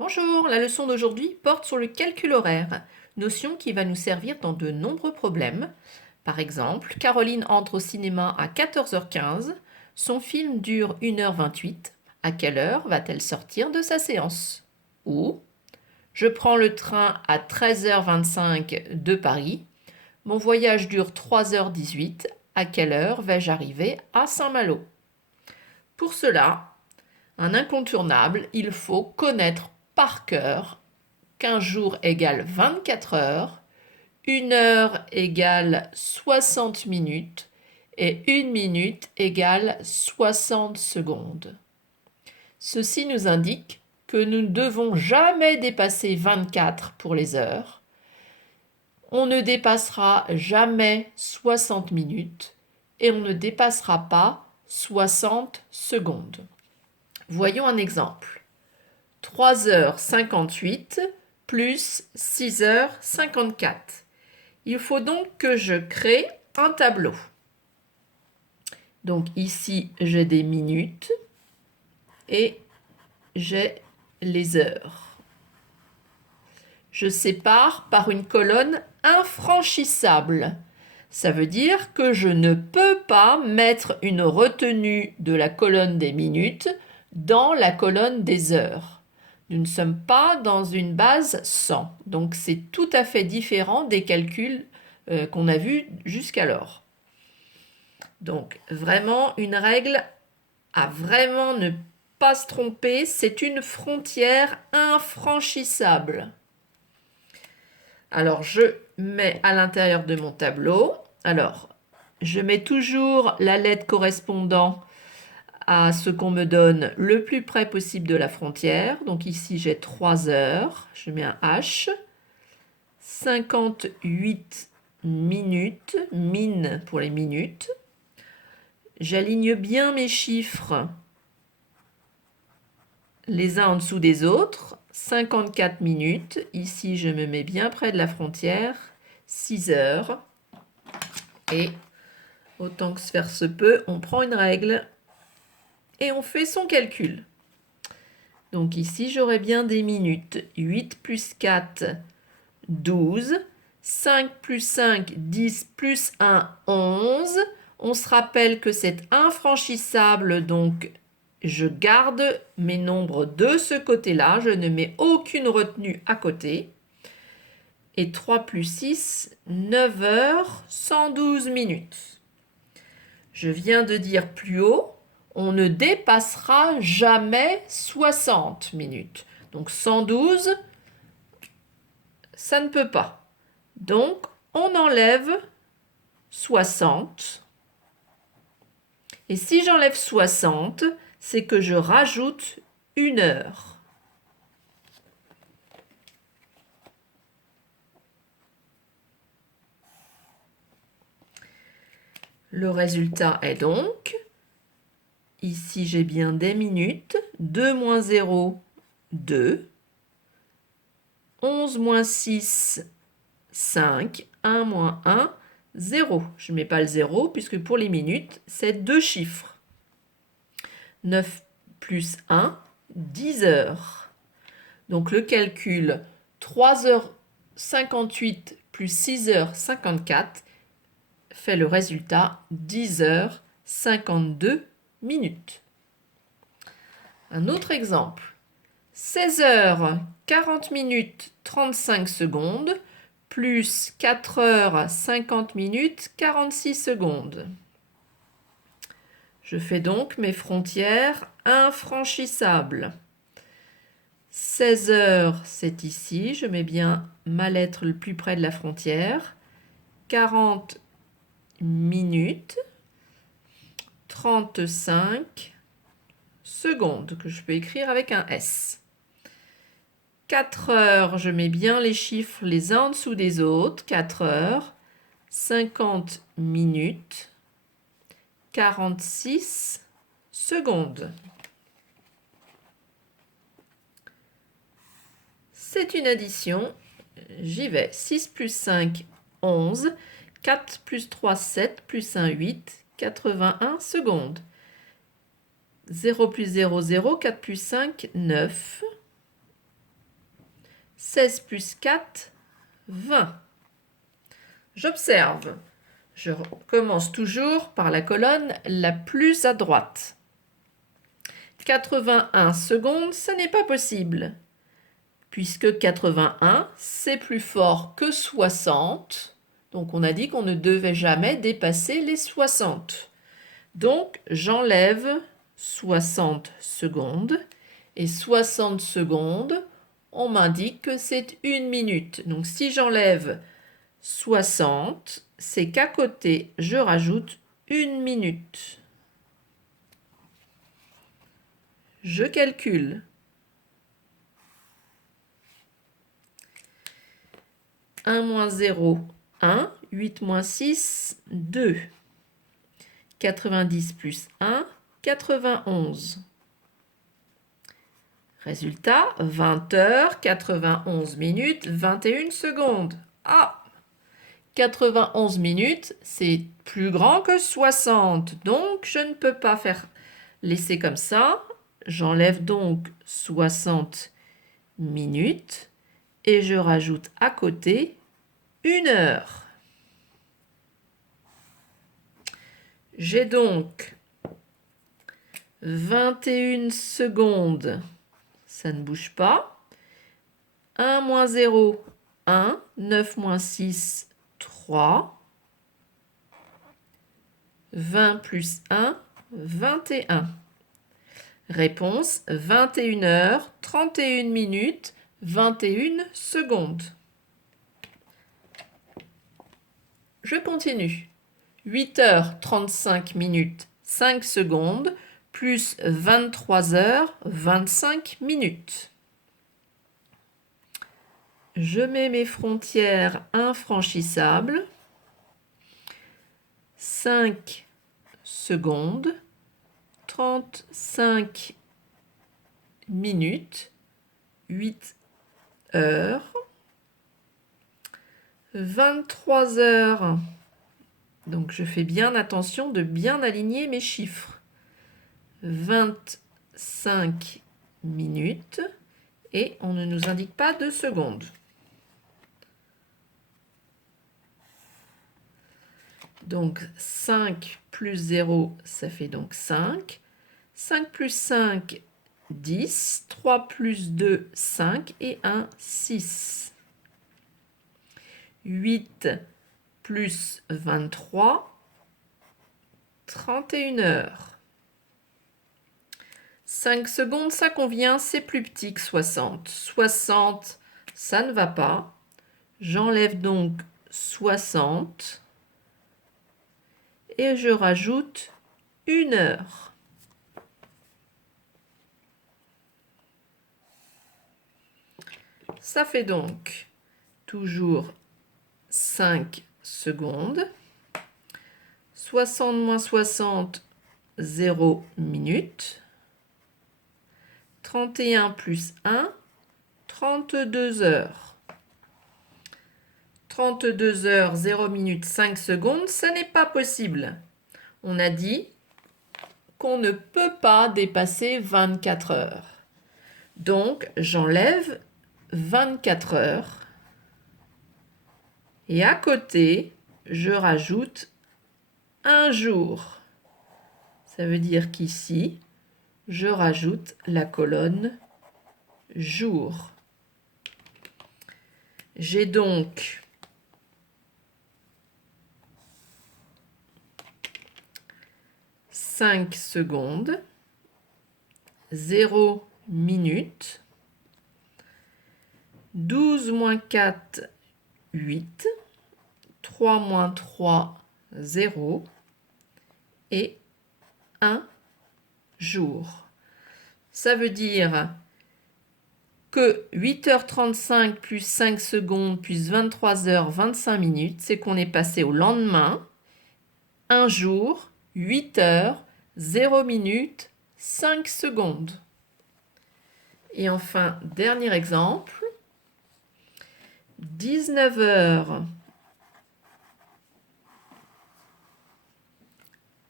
Bonjour, la leçon d'aujourd'hui porte sur le calcul horaire, notion qui va nous servir dans de nombreux problèmes. Par exemple, Caroline entre au cinéma à 14h15, son film dure 1h28, à quelle heure va-t-elle sortir de sa séance? Ou, je prends le train à 13h25 de Paris, mon voyage dure 3h18, à quelle heure vais-je arriver à Saint-Malo? Pour cela, un incontournable, il faut connaître par cœur qu'un jour égale 24 heures, une heure égale 60 minutes et une minute égale 60 secondes. Ceci nous indique que nous ne devons jamais dépasser 24 pour les heures. On ne dépassera jamais 60 minutes et on ne dépassera pas 60 secondes. Voyons un exemple. 3h58 plus 6h54. Il faut donc que je crée un tableau. Donc ici, j'ai des minutes et j'ai les heures. Je sépare par une colonne infranchissable. Ça veut dire que je ne peux pas mettre une retenue de la colonne des minutes dans la colonne des heures. Nous ne sommes pas dans une base 100, donc c'est tout à fait différent des calculs qu'on a vus jusqu'alors. Donc vraiment une règle à vraiment ne pas se tromper, c'est une frontière infranchissable. Alors je mets à l'intérieur de mon tableau, alors je mets toujours la lettre correspondant à ce qu'on me donne le plus près possible de la frontière. Donc ici, j'ai 3 heures. Je mets un H. 58 minutes, min pour les minutes. J'aligne bien mes chiffres les uns en dessous des autres. 54 minutes. Ici, je me mets bien près de la frontière. 6 heures. Et autant que faire se peut, on prend une règle et on fait son calcul. Donc ici, j'aurai bien des minutes. 8 plus 4, 12. 5 plus 5, 10 plus 1, 11. On se rappelle que c'est infranchissable, donc je garde mes nombres de ce côté-là. Je ne mets aucune retenue à côté. Et 3 plus 6, 9 heures, 112 minutes. Je viens de dire plus haut, on ne dépassera jamais 60 minutes. Donc 112, ça ne peut pas. Donc on enlève 60. Et si j'enlève 60, c'est que je rajoute une heure. Le résultat est donc, ici j'ai bien des minutes, 2 moins 0, 2, 11 moins 6, 5, 1 moins 1, 0. Je ne mets pas le 0 puisque pour les minutes, c'est deux chiffres. 9 plus 1, 10 heures. Donc le calcul 3h58 plus 6h54 fait le résultat 10h52 minutes. Un autre exemple. 16h40 minutes 35 secondes plus 4h50 minutes 46 secondes. Je fais donc mes frontières infranchissables. 16 heures, c'est ici. Je mets bien ma lettre le plus près de la frontière. 40 minutes, 35 secondes, que je peux écrire avec un S. 4 heures, je mets bien les chiffres les uns en dessous des autres. 4 heures, 50 minutes, 46 secondes. C'est une addition. J'y vais. 6 plus 5, 11. 4 plus 3, 7. Plus 1, 8. 81 secondes. 0 plus 0, 0. 4 plus 5, 9. 16 plus 4, 20. J'observe. Je commence toujours par la colonne la plus à droite. 81 secondes, ce n'est pas possible, puisque 81, c'est plus fort que 60. Donc on a dit qu'on ne devait jamais dépasser les 60. Donc j'enlève 60 secondes, et 60 secondes, on m'indique que c'est 1 minute. Donc si j'enlève 60, c'est qu'à côté, je rajoute 1 minute. Je calcule. 1 moins 0, 1. 8 moins 6, 2. 90 plus 1, 91. Résultat, 20 heures, 91 minutes, 21 secondes. Ah! 91 minutes, c'est plus grand que 60, donc je ne peux pas laisser comme ça. J'enlève donc 60 minutes et je rajoute à côté 1 heure. J'ai donc 21 secondes, ça ne bouge pas. 1 moins 0, 1. 9 moins 6, 3. 20 plus 1, 21. Réponse, 21 heures, 31 minutes, 21 secondes. Je continue. 8 heures, 35 minutes, 5 secondes, plus 23 heures, 25 minutes. Je mets mes frontières infranchissables. 5 secondes, 35 minutes, 8 heures, 23 heures. Donc je fais bien attention de bien aligner mes chiffres. 25 minutes et on ne nous indique pas de secondes. Donc 5 plus 0, ça fait donc 5. 5 plus 5, 10. 3 plus 2, 5. Et 1, 6. 8 plus 23, 31 heures. 5 secondes, ça convient, c'est plus petit que 60. 60, ça ne va pas. J'enlève donc 60 et je rajoute 1 heure. Ça fait donc toujours 5 secondes. 60 moins 60, 0 minutes. 31 plus 1, 32 heures. 32 heures, 0 minutes, 5 secondes, ça n'est pas possible. On a dit qu'on ne peut pas dépasser 24 heures. Donc, j'enlève 24 heures. Et à côté, je rajoute un jour. Ça veut dire qu'ici, je rajoute la colonne jour. J'ai donc « 5 secondes, 0 minutes, 12 moins 4, 8, 3 moins 3, 0 et 1 jour. Ça veut dire que 8h35 plus 5 secondes plus 23h25 minutes, c'est qu'on est passé au lendemain, 1 jour, 8 heures, 0 minutes, 5 secondes. Et enfin, dernier exemple, 19h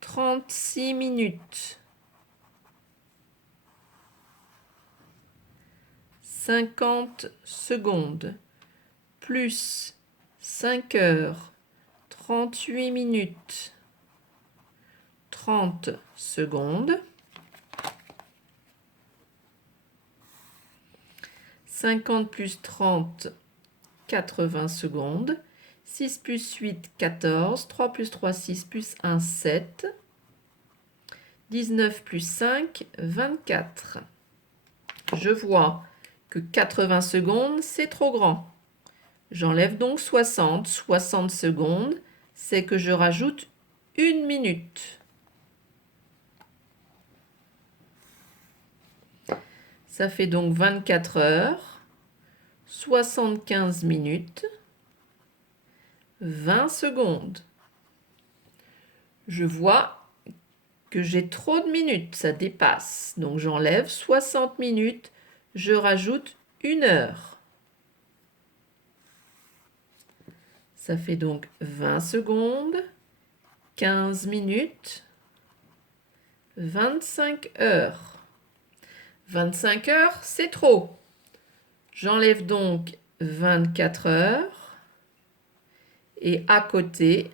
36 minutes, 50 secondes plus 5 heures 38 minutes 30 secondes. 50 plus 30, 80 secondes. 6 plus 8, 14. 3 plus 3, 6 plus 1, 7. 19 plus 5, 24. Je vois que 80 secondes, c'est trop grand. J'enlève donc 60. 60 secondes, c'est que je rajoute 1 minute. Ça fait donc 24 heures, 75 minutes, 20 secondes. Je vois que j'ai trop de minutes, ça dépasse. Donc j'enlève 60 minutes, je rajoute 1 heure. Ça fait donc 20 secondes, 15 minutes, 25 heures. 25 heures, c'est trop. J'enlève donc 24 heures et à côté,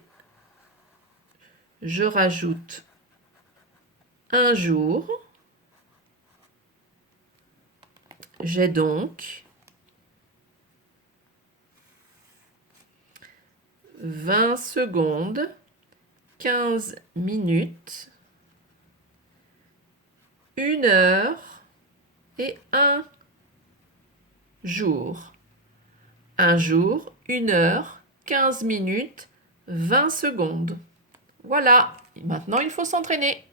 je rajoute un jour. J'ai donc 20 secondes, 15 minutes, 1 heure et un jour. Un jour, 1 heure, 15 minutes, 20 secondes. Voilà, maintenant il faut s'entraîner.